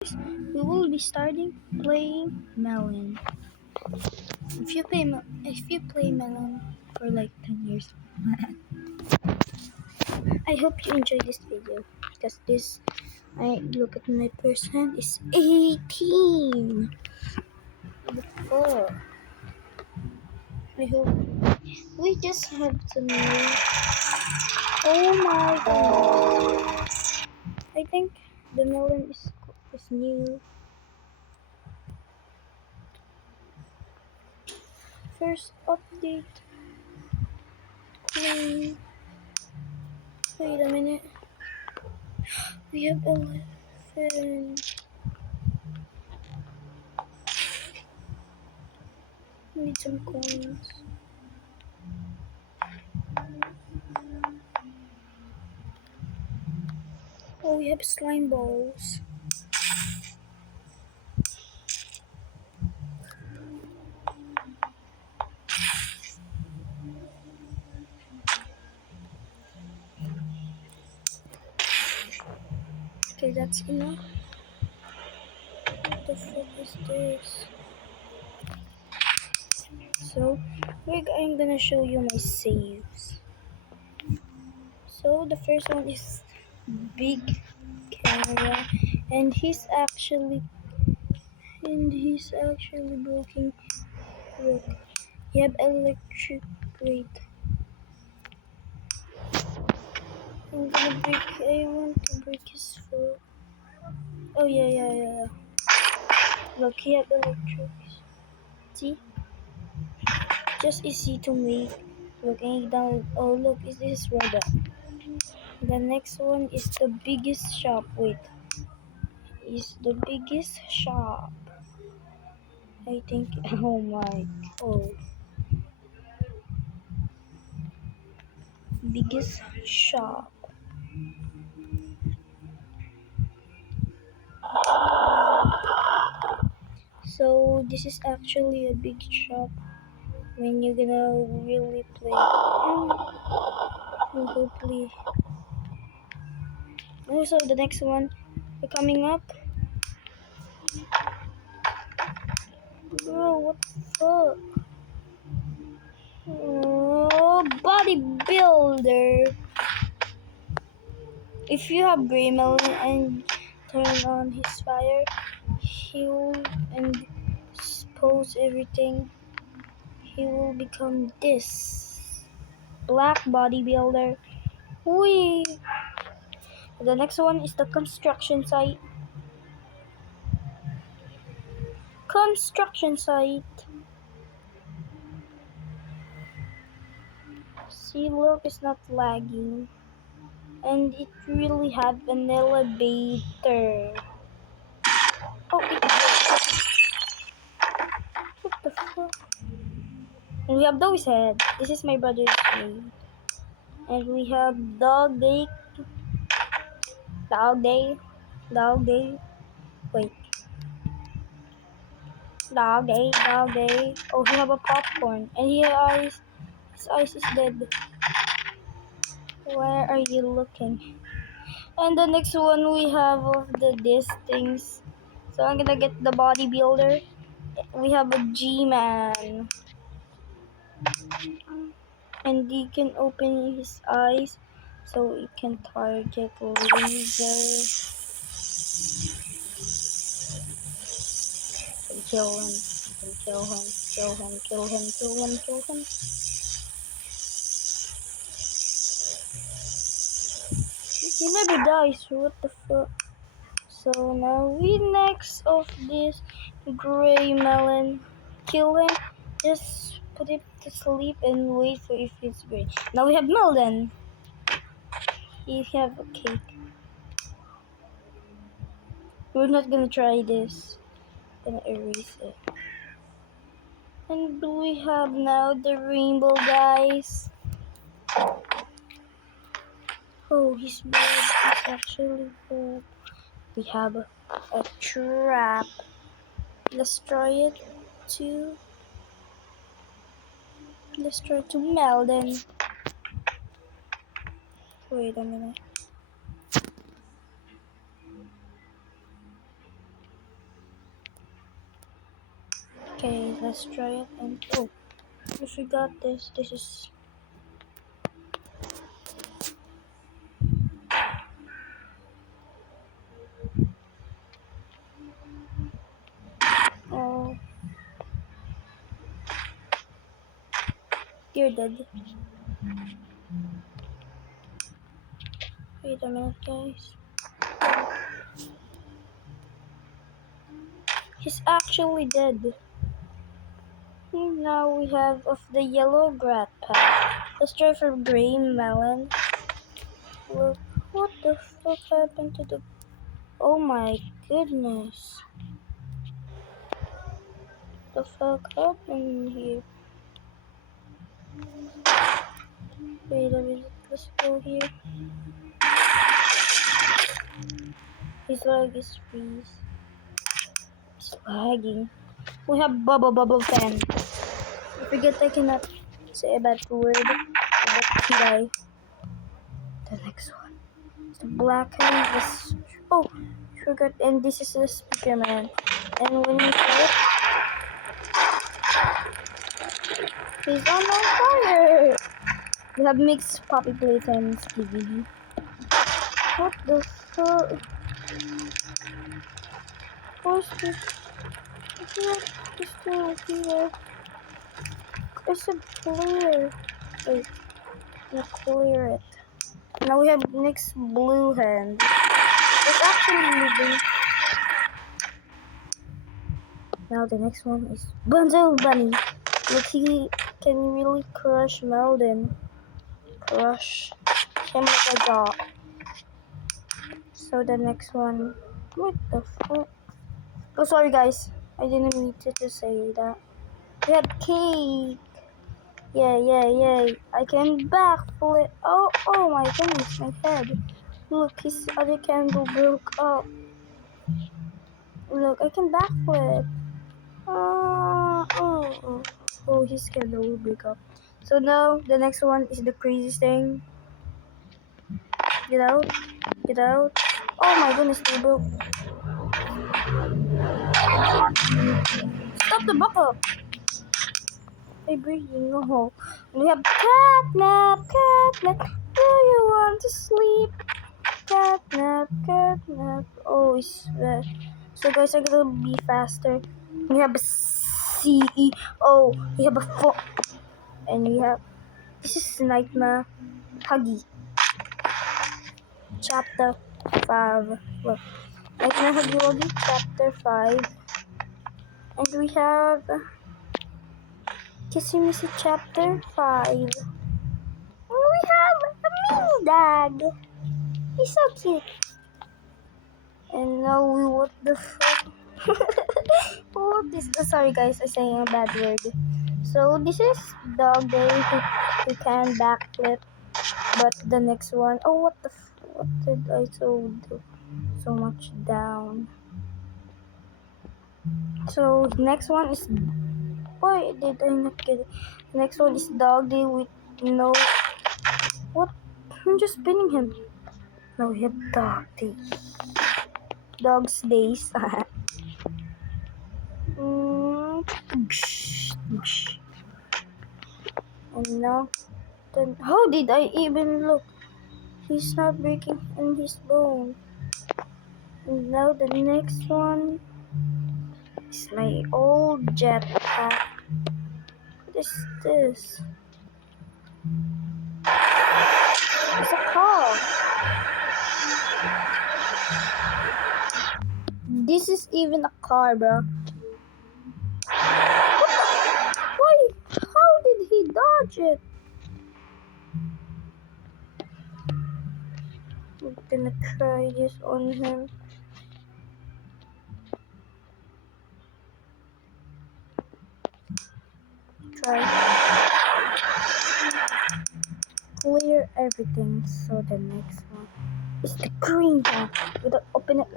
We will be starting playing Melon. If you play Melon for like 10 years, I hope you enjoy this video because I look at my percent is 18. Oh, I hope we just have to know. Oh my god! I think the Melon is new. First update. Play. Wait a minute. We have 11. Need some coins. Oh, we have slime balls. Okay, that's enough. What the fuck is this? So, I'm gonna show you my saves. So, the first one is big camera, and he's actually broken. Look, you have electric. Wait, I want to break his foot. Oh yeah. Look, he have electric. See, just easy to make. Look, and down. Oh look, is this Roda? The next one is the biggest shop. Wait, is the biggest shop. I think. Oh my. Oh, biggest shop. So this is actually a big shop when you're gonna really play. And hopefully. Also, the next one coming up. Bro, what the fuck? Oh, bodybuilder. If you have Greymel and turn on his fire, heal and expose everything, he will become this black bodybuilder. Whee! The next one is the construction site. Construction site. See, look, it's not lagging. And it really have an elevator. Oh, what the fuck? And we have those head. This is my brother's way. And we have dog day, dog day. Wait, dog day. Oh, he have a popcorn, and his eyes is dead. Where are you looking? And the next one we have of these things. So I'm gonna get the bodybuilder. We have a G-Man, and he can open his eyes, so he can target laser. And kill him. And kill him. Kill him. Kill him. Kill him. Kill him. He never dies. What the fuck? So now we next of this gray melon. Kill him. Just put it to sleep and wait for if it's gray. Now we have melon. He have a cake. We're not gonna try this. Gonna erase it. And we have now the rainbow guys. Oh, his bed is actually full. We have a trap. Let's try it to Melden. Wait a minute. Okay, let's try it. And oh, if we got this, this is. Oh, you're dead. Wait a minute, guys. He's actually dead. Now we have of the yellow Grat Pack. Let's try for green melon. Look, what the fuck happened to the... Oh my goodness. The fuck happened here? Wait a minute, let's go here. His leg is freeze. It's lagging. We have bubble fan. I forget I cannot say a bad word. But die. The next one. The black hand is... Oh, forgot. And this is the speaker man. And when you play it, he's on fire. We have mixed Poppy Playtime DVD. What the fuck? What's this? It's still here. It's a clear. Wait, let's clear it. Now we have next blue hand. It's actually moving. Now the next one is Bunzo Bunny. Look, he can really crush Melden. Crush him like a dog. So the next one. What the fuck? Oh, sorry guys. I didn't mean to say that. We have cake. Yeah. I can backflip. Oh my goodness, my head. Look, his other candle broke up. Look, I can backflip. Oh, his candle will break up. So now, the next one is the craziest thing. Get out. Oh my goodness, they broke. Stop the buckle. Hey, breathing. No. We have catnap. Do you want to sleep? Catnap. Oh, it's so guys, I'm gonna be faster. We have a CEO. We have a and we have this is Nightmare Huggy. Chapter 5. Look, Nightmare Huggy Wuggy. Chapter 5. And we have Kissy Missy Chapter 5. And we have a mini dog. He's so cute. And now we what the fuck? What is sorry guys, I'm saying a bad word. So this is dog day who can backflip, but the next one, oh what did I do so much down? So next one is why did I not get it? Next one is dog day with no what? I'm just spinning him. No, we have dog day. Dog's days. And now, then how did I even look? He's not breaking in his bone. And now the next one is my old jetpack. What is this? It's a car. This is even a car, bro. Why? How did he dodge it? I'm gonna try this on him. Try. Clear everything. So the next one is the green one. Open it.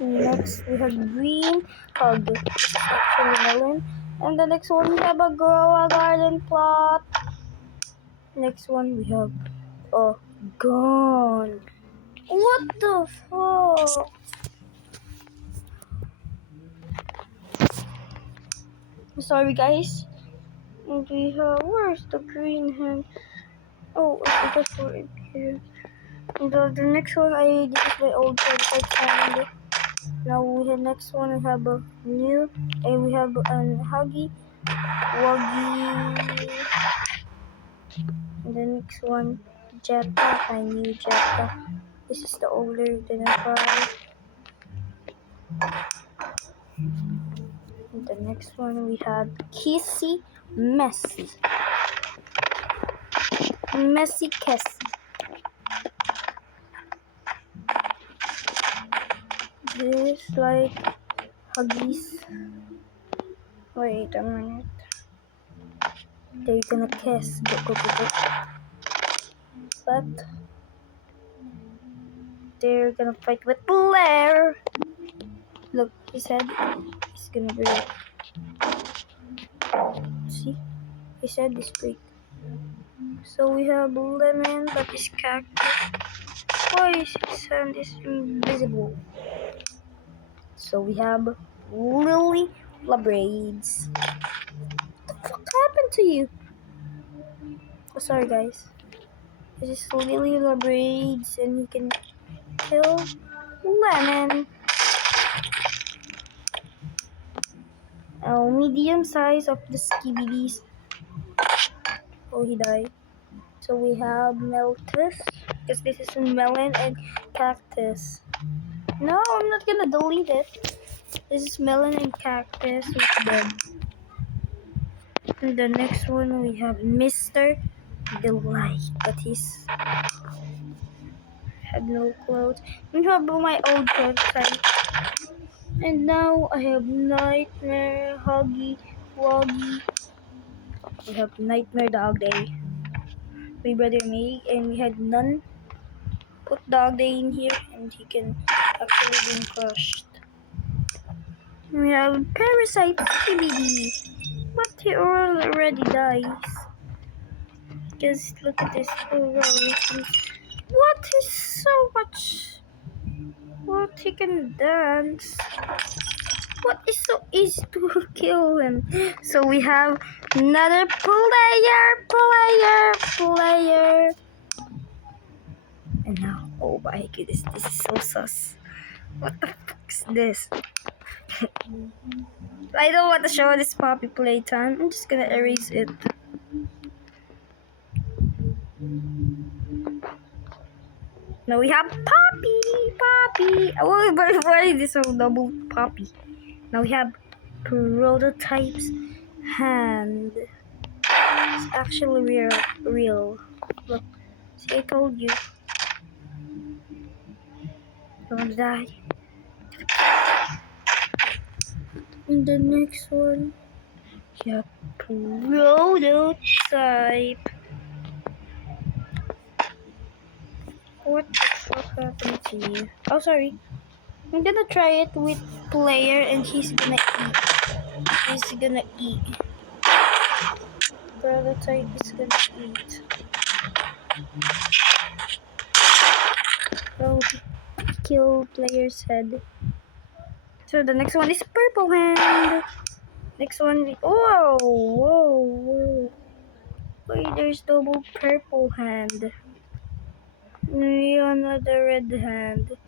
Next we have green hug. This is actually melon. And the next one we have a grow a garden plot. Next one we have a gun. What What the fuck? Sorry guys. And we have, where's the green hand? Oh, I forgot to put it here. And the next one, this is my old website and now we have next one, we have a new, and we have an Huggy, Wuggy, and the next one, Jetta, I knew Jetta. This is the older identifier. And the next one, we have Kissy, Messy. Messy Cassie. This like Huggies. Wait a minute. They're gonna kiss. Go. But they're gonna fight with Blair. Look, his head is gonna break. See? His head is break. So we have Lemon, but his cactus. Why is his hand is invisible? So we have Lily Labrades. What the fuck happened to you? Oh, sorry guys. This is Lily Labrades and he can kill Lemon. Oh, medium size of the Skibidis. Oh, he died. So we have Meltus, because this is melon and cactus. No, I'm not gonna delete it. This is melon and cactus with them. And the next one we have Mr. Delight, but he's had no clothes. And how about my old website? And now I have Nightmare, Huggy, Wuggy. We have Nightmare Dog Day. My brother made, and we had none. Put Dog Day in here, and he can actually be crushed. We have Parasite CBD, but he already dies. Because look at this. Oh wow, what is so much? What, he can dance? What is so easy to kill him? So we have another player. And now, oh my goodness, this is so sus. What the fuck is this? I don't want to show this puppy playtime. I'm just gonna erase it. Now we have Poppy. Oh, why is this so double Poppy? Now we have Prototype's hand. It's actually real. Look, see, I told you. Don't die. And the next one, you have Prototype. What the fuck happened to you? Oh, sorry. I'm gonna try it with player and he's gonna eat. Prototype is gonna eat. Oh, kill player's head. So the next one is purple hand. Next one, whoa. Wait, there's double purple hand. Another red hand.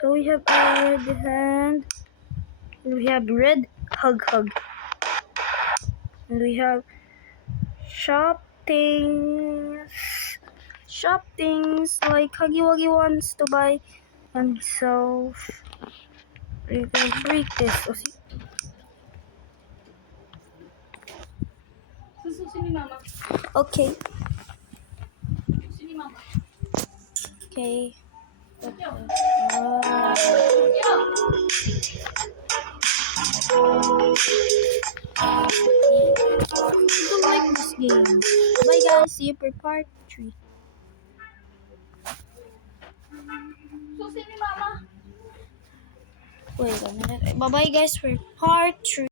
So we have a red hand. And we have red hug. And we have shop things like Huggy Wuggy wants to buy himself. We can break this. Oh, see? Okay. Okay. I don't like this game. Bye guys, see you for part 3. Wait a minute. Bye bye guys for part 3.